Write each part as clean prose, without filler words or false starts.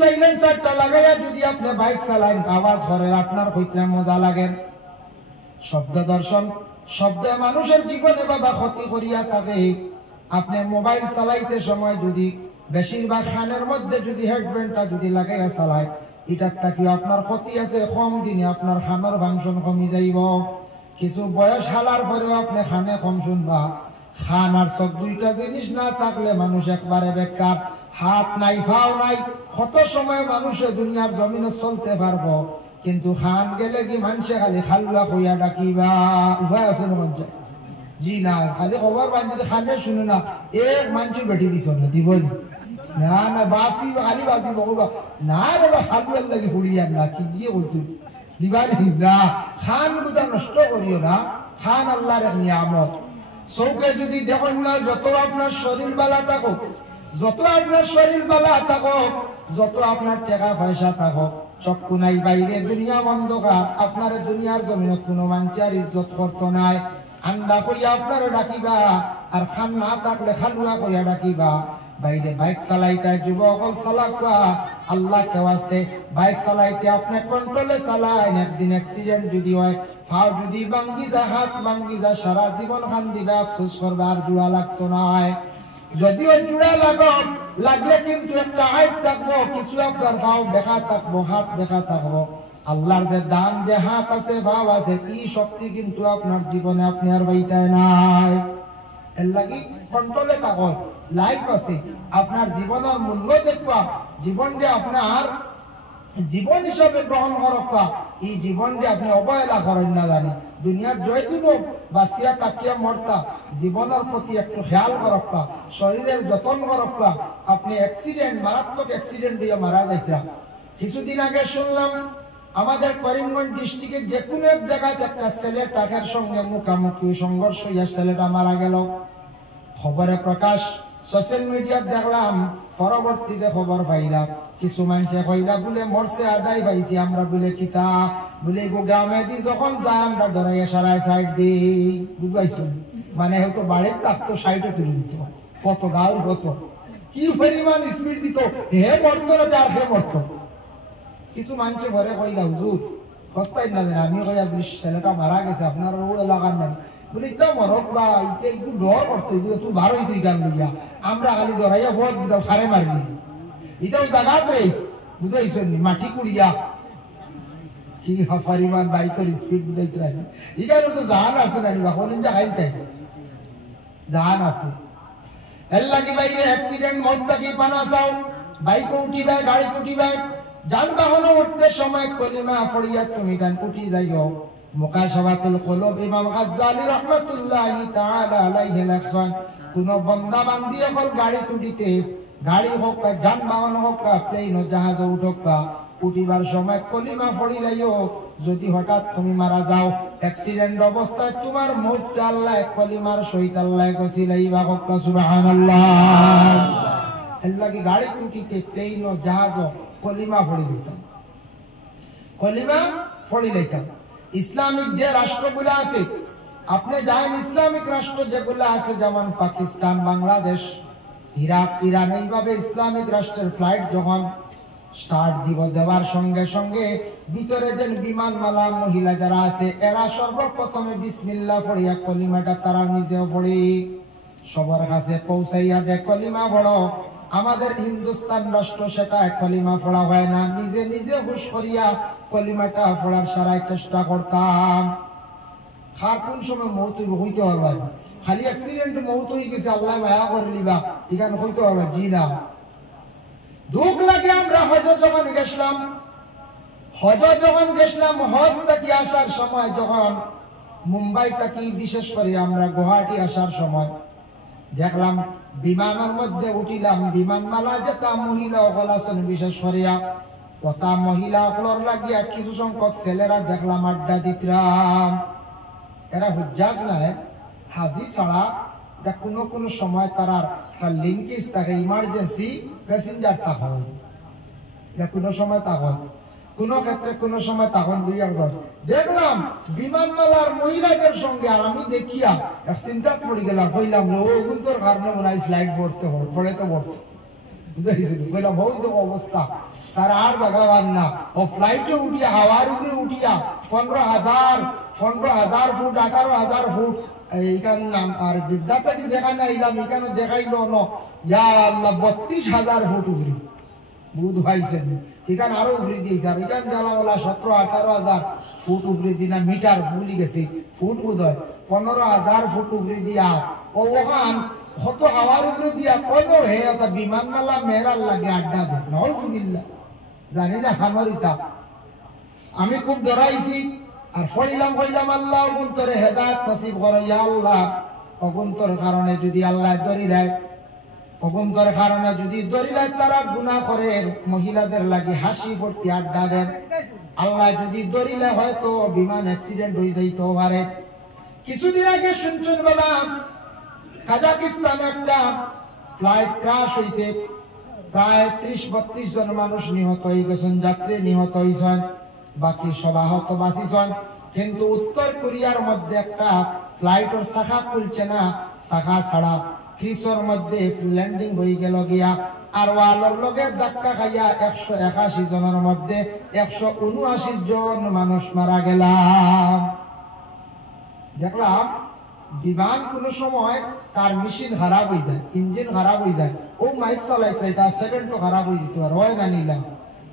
সাইলেন্সারটা লাগাইয়া যদি আপনি বাইক চালান, আওয়াজ করেন, আপনার কইতে মজা লাগে। শব্দ দর্শন, শব্দে মানুষের জীবনে বাবা ক্ষতি করিয়া থাকে। আপনি মোবাইল চালাইতে সময় যদি বেশিরভাগ খানের মধ্যে যদি হেডব্যান্ডটা যদি লাগাইয়া চালায়, এটার থাকি আপনার ক্ষতি আছে। কম দিনে আপনার খানের ফাংশন কমি যাইব। কিছু বয়স হালার পরেও আপনি খানে কম শুনবা। খান আর চোখ দুইটা জিনিস না থাকলে মানুষ একবারে বেকার। হাত নাই, পাও নাই, কত সময় মানুষে দুনিয়ার জমিনে চলতে পারবো, কিন্তু খান গেলে কি মানুষে খালি খালুয়া কইয়া ডাকিবা, উভয় আছে না মঞ্চে? জি না, খালি খবর পান যদি খানে শুনে না, এক মানুষ বেটি দিত না, দিব না না, বাসি খালি বাসি বলবা না রে, খালুয়ার লাগে হুড়িয়ার না, কি দিয়ে বলতো দিবারি না। খান বুঝা নষ্ট করিও না, খান আল্লাহর এক নিয়ামত। চৌকে যদি দেখুন না, যত আপনার শরীর বালা থাকুক, যত আপনার শরীর বালা থাকুক, যত আপনার টাকা পয়সা থাকুক, চক্ষু নাই, বাইরে দুনিয়া অন্ধকার, আপনার দুনিয়ার জমিনে কোনো মানুষের ইজ্জত করতো নাই। আন্দা কইয়া আপনার ডাকিবা, আর খান না থাকলে খালুয়া কইয়া ডাকিবা। বাইরে বাইক চালাইতে যুবক চালাকা, আল্লাহ কে ওয়াস্তে বাইক চালাইতে আপনি কন্ট্রোলে চালাইন। একদিন অ্যাক্সিডেন্ট যদি হয়, ফাও যদি ভাঙ্গি যায়, হাত ভাঙ্গি যায়, সারা জীবন খান দিবে, আফসোস করবে, আর জোড়া লাগতো না। যদিও জোড়া লাগলে কিন্তু একটা আইট থাকবো, কিছু আপনার ফাও দেখা থাকবো, হাত দেখা থাকবো। আল্লাহর যে দাম, যে হাত আছে, ভাব আছে, এই শক্তি কিন্তু আপনার জীবনে আপনি আর বইটায় নাই। এর লাগি কন্ট্রোলে থাকো, লাইফ আছে, আপনার জীবনের মূল্য দেখবা, জীবনটা আপনার জীবন হিসাবে গ্রহণ করবা। এই জীবনটা আপনি অবহেলা করেন না জানি, দুনিয়ার জয় দিন বাঁচিয়া তাকিয়া মরতা, জীবনের প্রতি একটু খেয়াল করবা, শরীরের যত্ন করবা। আপনি অ্যাক্সিডেন্ট, মারাত্মক অ্যাক্সিডেন্ট দিয়ে মারা যাইতা। কিছুদিন আগে শুনলাম আমাদের করিমগঞ্জ ডিস্ট্রিক্টের যে কোনো এক জায়গায় একটা ছেলে টাকার সঙ্গে মুখামুখি সংঘর্ষ হইয়া ছেলেটা মারা গেল। খবরে প্রকাশ, সোশ্যাল মিডিয়াত দেখলাম, পরবর্তীতে খবর পাইলাম কিছু মানুষে কইলা বলে মরছে, আদায় পাইছি আমরা বলে কিতা বলে গ্রামে দি যখন যায় আমরা ধরাইয়া সারায় সাইড দিই, বুঝাইছো? মানে হয়তো বাড়ির থাকতো সাইডে তুলে দিত, কত গাঁর কত কি পরিমাণ স্পিড দিত, হে মরতো না যার হে মরতো। কিছু মানুষে ঘরে কইলা হুজুর হস্তাই না জানে, আমি কইয়া ছেলেটা মারা গেছে, আপনার ও এলাকার নাই বলে ইতা মরক বা ইটা একটু ডর করতো, তুই ভালোই তুই গান লইয়া, আমরা খালি ডরাইয়া ভোট দিতাম, সারে মারবি এটাও জাগাত রয়েছে, বুঝাইছেন মাটি কুড়িয়া কি পরিমাণ বাইকের স্পিড বুঝাইতে রাখি। এখানে তো জাহান আছে না, কোনদিন যা খাই তাই জাহান আছে। এর লাগি বাইরে অ্যাক্সিডেন্ট মরতা কি পানা চাও, বাইক উঠিবে, গাড়ি উঠিবে, যানবাহন উঠতে সময় কলিমা পড়িয়া তুমি গান উঠি যাইও। মুকাশাফাতুল কুলুব ইমাম গাজ্জালী রাহমাতুল্লাহি তাআলা আলাইহি লেখেন, কোন বান্দা বান্দি হল গাড়ি তুলিতে, গাড়ি হোক বা যানবাহন হোক বা প্লেন ও জাহাজ উঠোক বা উঠিবার সময় কলিমা পড়ি লাইও। যদি হঠাৎ তুমি মারা যাও অ্যাক্সিডেন্ট অবস্থায়, তোমার মউতটা আল্লাহ কলিমার সহিত আল্লাহ গসিলাইবা, হোক সুবহানাল্লাহ। এর লাগি গাড়ি তুটিতে, প্লেন ও জাহাজ কলিমা পড়ি দিতাম, কলিমা পড়ি দিতাম। ইসলামিক যে রাষ্ট্রগুলো আছে আপনি জানেন, ইসলামিক রাষ্ট্র যেগুলো আছে যেমন পাকিস্তান, বাংলাদেশ, ইরাক, ইরান, এইভাবে ইসলামিক রাষ্ট্রের ফ্লাইট যখন স্টার্ট দেওয়ার সঙ্গে সঙ্গে ভিতরে যে বিমানমালা মহিলা যারা আছে এরা সর্বপ্রথমে বিসমিল্লাহ পড়িয়া কলিমাটা তারা নিজেও পড়ি, সবার কাছে পৌঁছাইয়া দেয় কলিমা পড়ো। আমাদের হিন্দুস্তান রাষ্ট্র সেটা কলিমা পড়া হয় না, নিজে নিজে হুশ করিয়া কলিমাটা পড়ার সারাই চেষ্টা করতাম। খার কোন সময় মৌত হইতে হবে, খালি অ্যাক্সিডেন্ট মৌত হয়ে গেছে আল্লাহ মায়া করে দিবা, এখানে হইতে হবে জি না। দুঃখ লাগে আমরা হজ যখন গেছিলাম, হজ থেকে আসার সময় যখন মুম্বাই থেকে বিশেষ করে আমরা গুয়াহাটি আসার সময় দেখলাম বিমানের মধ্যে উঠিলাম, বিমানমালা যেটা মহিলা অকল আছেন বিশেষ করিয়া, কথা মহিলা অকলর লাগিয়া কিছু সংখ্যক ছেলেরা দেখলাম আড্ডা দিতাম। এরা হুজ্জাজ নয়, হাজি ছাড়া কোনো কোনো সময় তারা লিঙ্কেজ থাকে, ইমার্জেন্সি প্যাসেঞ্জার তা হয়, কোনো সময় তা হয়, কোন ক্ষেত্রে কোন সময় তখন দুই একজন দেখলাম বিমানমালার মহিলাদের সঙ্গে। আর আমি দেখিয়া এক চিন্তা পড়ে গেলাম, কইলাম ও তোর কারণে মনে হয় ফ্লাইট পড়তে পড়ে তো পড়তো বললাম ওই তো অবস্থা, তার আর জায়গা না। ও ফ্লাইটে উঠিয়া হাওয়ার উপরে উঠিয়া 15,000 ফুট 18,000 ফুট এইখান নাম। আর জিদ্দা থেকে যেখানে আইলাম এখানে দেখাইলো ন ইয়া আল্লাহ 32,000 ফুট উপরে বুধ ভাইছেন। এখানে আরো উপরে দিয়েছে। আর এখান জ্বালাওয়ালা 17-18,000 ফুট উপরে দিনা মিটার ভুলি গেছে, ফুট বোধ হয় 15,000 ফুট উপরে দিয়া ও ওখান কত হাওয়ার উপরে দিয়া কত হে বিমানমালা মেরার লাগে আড্ডা দেয় নজুবিল্লাহ। জানি না হামরিতা আমি খুব ডরাইছি। আর ফড়িলাম কইলাম আল্লাহ অগুন্তরে হেদায়েত নসিব করো ইয়া আল্লাহ। অগুন্তর কারণে যদি আল্লাহ দরিলায়, অগুন্তর কারণে যদি দরিলায় তারা গুনাহ করে, মহিলাদের লাগে হাসি ভর্তি আড্ডা দেন। আল্লাহ যদি দরিলে হয়তো বিমান অ্যাক্সিডেন্ট হয়ে যাইতে পারে। কিছুদিন আগে শুনছেন বলা কাজাকিস্তানে একটা ফ্লাইট ক্রাশ হয়েছে, প্রায় 30-32 জন মানুষ নিহত হয়ে গেছেন, যাত্রী নিহত হয়েছেন, বাকি সব আহত বাঁচিছেন। কিন্তু উত্তর কোরিয়ার মধ্যে একটা ফ্লাইটের শাখা খুলছে না, শাখা ছাড়া ক্রিসর মধ্যে ল্যান্ডিং হয়ে গেল গিয়া। আর ওয়ালের লগে ধাক্কা খাইয়া 181 জনের মধ্যে 179 জন মানুষ মারা গেলাম। দেখলাম বিমান কোন সময় তার মেশিন খারাপ হয়ে যায়, ইঞ্জিন খারাপ হয়ে যায়, ও মাইক চালাইতে তার সেকেন্ড খারাপ হয়ে যেত। আর হয় না নিলাম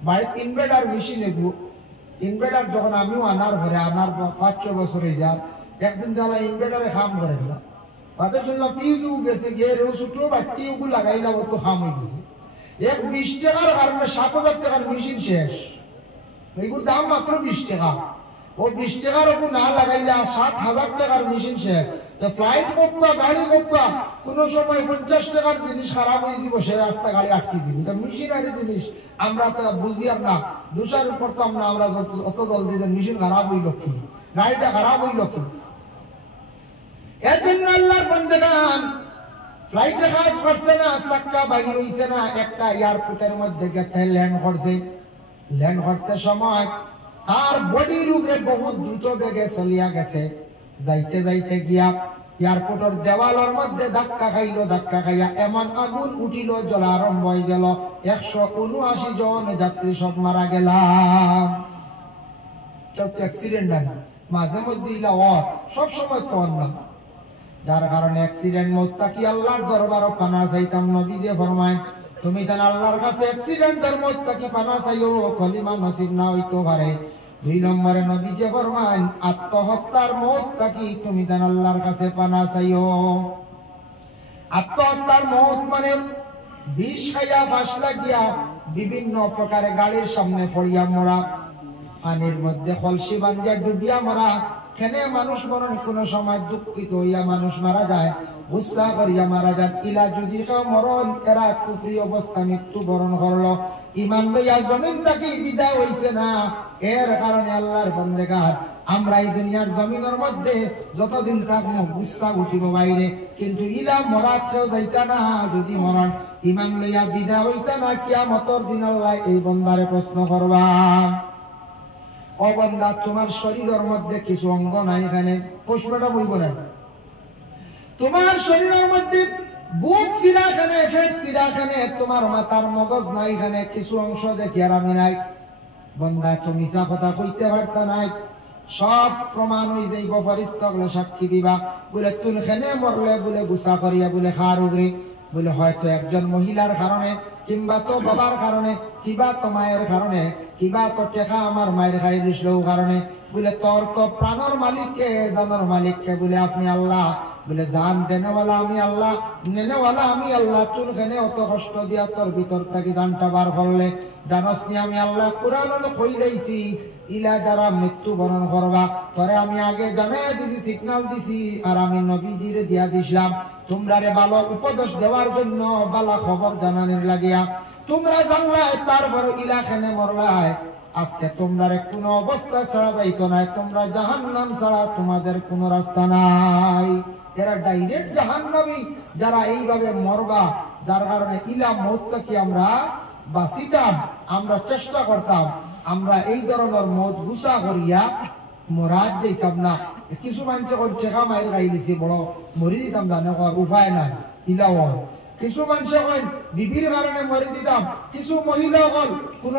বাড়িতে ইনভার্টার মেশিন এগুলো। ইনভার্টার যখন আমিও আনার পরে আমার 5-6 বছর হয়ে যায়, একদিন তাহলে ইনভার্টারে কাম করে না, তাদের জন্য ফিউজও গেছে গিয়ে ছোট বাটি ওগুলো লাগাইলাম, ও তো কাম হয়ে গেছে। 20 টাকার কারণে 7,000 টাকার মেশিন শেষ। এইগুলোর দাম মাত্র 20 টাকা। ও 20 টাকার ওপর না লাগাইলা 7,000 টাকার মেশিন শেষ। তো ফ্লাইট কোপা গাড়ি কোপা কোন সময় 50 টাকার জিনিস খারাপ হয়ে যাব, সে রাস্তা গাড়ি আটকে দিব। এটা মেশিনারি জিনিস আমরা তো বুঝিয়াম না, দোষার করতাম না আমরা অত জলদি যে মেশিন খারাপ হইল কি, গাড়িটা খারাপ হইল কি। এর জন্য আল্লাহর বান্দাগান ফ্লাইটে কাজ করছে না, চাক্কা বাহির হইছে না, একটা এয়ারপোর্টের মধ্যে গেতে ল্যান্ড করছে। ল্যান্ড করতে সময় তার বডির উপরে বহুত দ্রুত বেগে চলিয়া গেছে। যাইতে যাইতে গিয়া এয়ারপোর্টের দেওয়ালের মধ্যে ধাক্কা খাইলো, ধাক্কা খাইয়া এমন আগুন উঠিল, জ্বলা আরম্ভ হয়ে গেল। 179 জন যাত্রী সব মারা গেলাম। কেউ তো অ্যাক্সিডেন্ট না, মাঝে মধ্যে ইলা সব সময় তো না। যার কারণে অ্যাক্সিডেন্ট মতটা কি আল্লাহর দরবারও পানা চাইতাম। নবী যে ফরমায় তুমি যেন আল্লাহর কাছে অ্যাক্সিডেন্টের মতটা কি পানা চাইও, কলিমা নসিব না হইতে পারে। 2 নম্বরে নবী যে ফরমায় আত্মহত্যার মতটা কি তুমি যেন আল্লাহর কাছে পানা চাইও। আত্মহত্যার মত মানে বিষ খাইয়া ফাঁস লাগিয়া বিভিন্ন প্রকারে গাড়ির সামনে পড়িয়া মরা, পানির মধ্যে কলসি বান্ধিয়া ডুবিয়া মরা। কেনে মানুষ মরণ কোন সময় দুঃখিত হইয়া মানুষ মারা যায়, গুসা করিয়া মারা যায়। ইলা যদি মরণ এরা কুফরি অবস্থা মৃত্যু বরণ করলো, ইমান লইয়া জমিন থাকি বিদায় হইছে না। এর কারণে আল্লাহর বান্দাগার আমরা এই দুনিয়ার জমিনের মধ্যে যতদিন থাকবো গুসা উঠিব বাইরে, কিন্তু ইলা মরা কেউ যাইতা না। যদি মরণ ইমান লইয়া বিদায় হইতা না, কিয়ামতের দিন আল্লাহ এই বান্দারে প্রশ্ন করবা, ও বান্দা তোমার শরীরের মধ্যে কিছু অঙ্গ নাই, এখানে প্রশ্নটা বইব না। তোমার শরীরের মধ্যে বুক সিরাখানে, পেট সিরাখানে, তোমার মাথার মগজ নাই, এখানে কিছু অংশ দেখি আর আমি নাই। বান্দা তুমি মিছা কথা কইতে পারতা নাই, সব প্রমাণ হয়ে যাইব, ফেরেশতা গুলো সাক্ষী দিবা। বলে তুমি এখানে মরলে বলে গুসা করিয়া বলে খার উগরি, বলে হয়তো একজন মহিলার কারণে, কিংবা তো বাবার কারণে, কিবা তো মায়ের কারণে, কিবা তো টেকা আমার মায়ের খাই দিছিল কারণে। বলে তোর তো প্রাণর মালিককে, জানোর মালিককে, বলে আপনি আল্লাহ। বলে জান দেনেওয়ালা আমি আল্লাহ, নেনেওয়ালা আমি আল্লাহ। তুই এখানে অত কষ্ট দিয়া তোর ভিতর থেকে জানটা বার করলে, জানস নি আমি আল্লাহ কোরআন কই রাইছি, ইলা যারা মৃত্যু বরণ করবা তরে আমি আগে জানাই দিছি, সিগন্যাল দিছি। আর আমি নবীজিরে দিয়া দিছিলাম তোমরা রে ভালো উপদেশ দেওয়ার জন্য, ভালো খবর জানানোর লাগিয়া। তোমরা জানলাই তারপরে ইলাখানে মরলাই। আজকে তোমরা কোনো অবস্থা ছাড়া যাইতো না, তোমরা জাহান্নাম ছাড়া তোমাদের কোনো রাস্তা নাই। এরা ডাইরেক্ট জাহান্নামী যারা এইভাবে মরবা, যার কারণে ইলা মৌতটা কি আমরা বাঁচিতাম, আমরা চেষ্টা করতাম, আমরা এই ধরনের মত গুসা করিয়া মরাজ যাইতাম না। কিছু মানুষ টেকা মাইর গাই দিছে, বড় মরি দিতাম, জানে উপায় নাই। ইলাও কিছু মানুষে কইন বিবির কারণে মরে দিতাম, কিছু মহিলা হল কোন